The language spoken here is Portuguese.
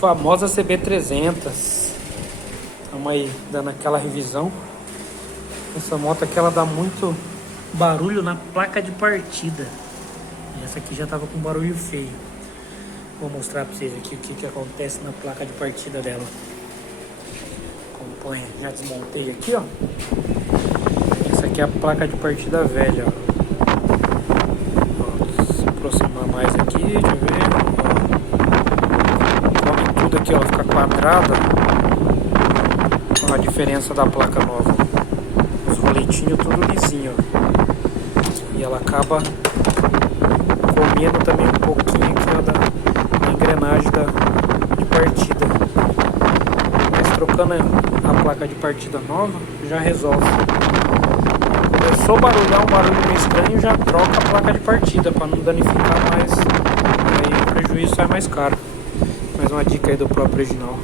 famosa CB300. Estamos aí dando aquela revisão. Essa moto aqui ela dá muito barulho na placa de partida. Essa aqui já tava com barulho feio. Vou mostrar para vocês aqui o que acontece na placa de partida dela. Acompanha, já desmontei aqui, ó. Essa aqui é a placa de partida velha, ó. Se aproximar mais aqui, deixa eu ver. Come tudo aqui, ó, fica quadrada. Olha a diferença da placa nova. Os roletinhos tudo lisinho, ó. E ela acaba comendo também um pouquinho aqui, ó, da engrenagem de partida. Mas trocando a placa de partida nova, já resolve. Começou a barulhar, um barulho meio estranho, já troca a placa de partida para não danificar mais. Aí o prejuízo sai mais caro. Mais uma dica aí do próprio original.